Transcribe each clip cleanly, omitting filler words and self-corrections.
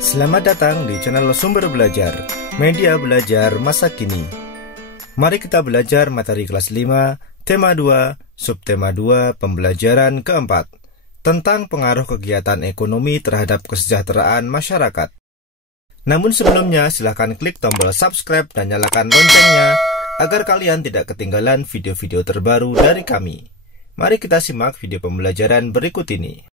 Selamat datang di channel Sumber Belajar, media belajar masa kini. Mari kita belajar materi kelas 5, tema 2, subtema 2, pembelajaran keempat, tentang pengaruh kegiatan ekonomi terhadap kesejahteraan masyarakat. Namun sebelumnya, silahkan klik tombol subscribe dan nyalakan loncengnya, agar kalian tidak ketinggalan video-video terbaru dari kami. Mari kita simak video pembelajaran berikut ini.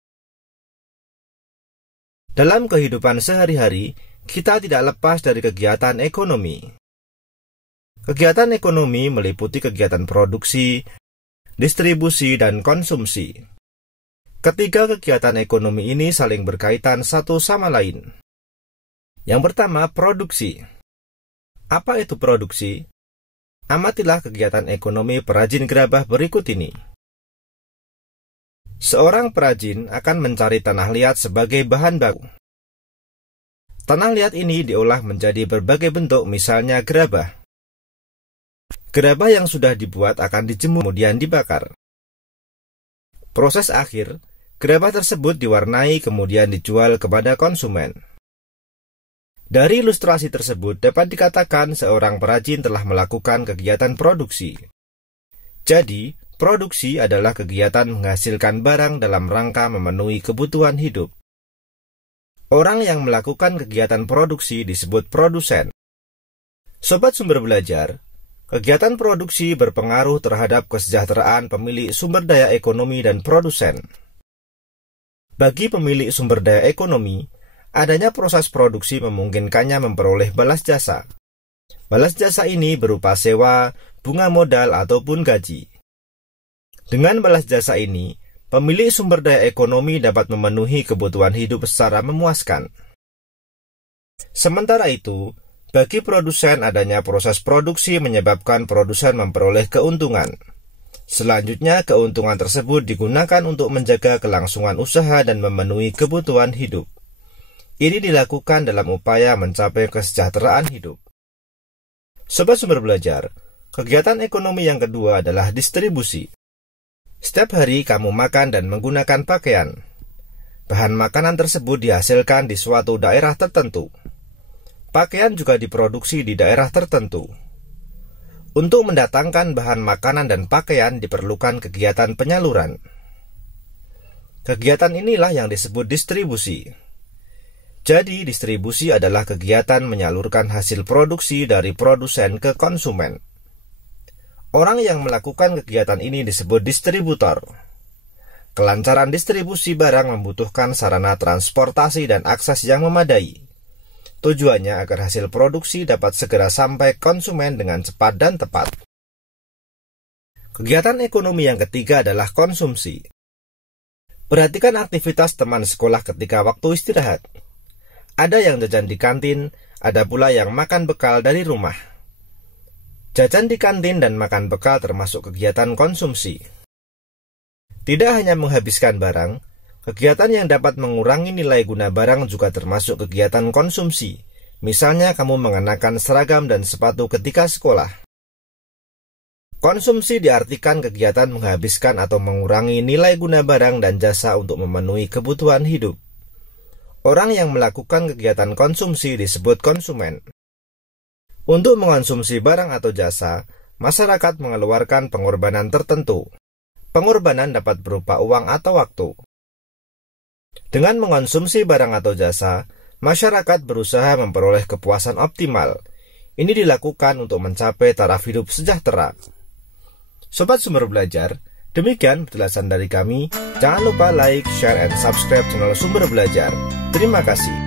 Dalam kehidupan sehari-hari, kita tidak lepas dari kegiatan ekonomi. Kegiatan ekonomi meliputi kegiatan produksi, distribusi, dan konsumsi. Ketiga kegiatan ekonomi ini saling berkaitan satu sama lain. Yang pertama, produksi. Apa itu produksi? Amatilah kegiatan ekonomi perajin gerabah berikut ini. Seorang perajin akan mencari tanah liat sebagai bahan baku. Tanah liat ini diolah menjadi berbagai bentuk, misalnya gerabah. Gerabah yang sudah dibuat akan dijemur kemudian dibakar. Proses akhir, gerabah tersebut diwarnai kemudian dijual kepada konsumen. Dari ilustrasi tersebut dapat dikatakan seorang perajin telah melakukan kegiatan produksi. Jadi, produksi adalah kegiatan menghasilkan barang dalam rangka memenuhi kebutuhan hidup. Orang yang melakukan kegiatan produksi disebut produsen. Sobat Sumber Belajar, kegiatan produksi berpengaruh terhadap kesejahteraan pemilik sumber daya ekonomi dan produsen. Bagi pemilik sumber daya ekonomi, adanya proses produksi memungkinkannya memperoleh balas jasa. Balas jasa ini berupa sewa, bunga modal, ataupun gaji. Dengan balas jasa ini, pemilik sumber daya ekonomi dapat memenuhi kebutuhan hidup secara memuaskan. Sementara itu, bagi produsen adanya proses produksi menyebabkan produsen memperoleh keuntungan. Selanjutnya, keuntungan tersebut digunakan untuk menjaga kelangsungan usaha dan memenuhi kebutuhan hidup. Ini dilakukan dalam upaya mencapai kesejahteraan hidup. Sobat Sumber Belajar, kegiatan ekonomi yang kedua adalah distribusi. Setiap hari kamu makan dan menggunakan pakaian. Bahan makanan tersebut dihasilkan di suatu daerah tertentu. Pakaian juga diproduksi di daerah tertentu. Untuk mendatangkan bahan makanan dan pakaian diperlukan kegiatan penyaluran. Kegiatan inilah yang disebut distribusi. Jadi, distribusi adalah kegiatan menyalurkan hasil produksi dari produsen ke konsumen. Orang yang melakukan kegiatan ini disebut distributor. Kelancaran distribusi barang membutuhkan sarana transportasi dan akses yang memadai. Tujuannya agar hasil produksi dapat segera sampai konsumen dengan cepat dan tepat. Kegiatan ekonomi yang ketiga adalah konsumsi. Perhatikan aktivitas teman sekolah ketika waktu istirahat. Ada yang jajan di kantin, ada pula yang makan bekal dari rumah. Jajan di kantin dan makan bekal termasuk kegiatan konsumsi. Tidak hanya menghabiskan barang, kegiatan yang dapat mengurangi nilai guna barang juga termasuk kegiatan konsumsi. Misalnya kamu mengenakan seragam dan sepatu ketika sekolah. Konsumsi diartikan kegiatan menghabiskan atau mengurangi nilai guna barang dan jasa untuk memenuhi kebutuhan hidup. Orang yang melakukan kegiatan konsumsi disebut konsumen. Untuk mengonsumsi barang atau jasa, masyarakat mengeluarkan pengorbanan tertentu. Pengorbanan dapat berupa uang atau waktu. Dengan mengonsumsi barang atau jasa, masyarakat berusaha memperoleh kepuasan optimal. Ini dilakukan untuk mencapai taraf hidup sejahtera. Sobat Sumber Belajar, demikian penjelasan dari kami. Jangan lupa like, share, and subscribe channel Sumber Belajar. Terima kasih.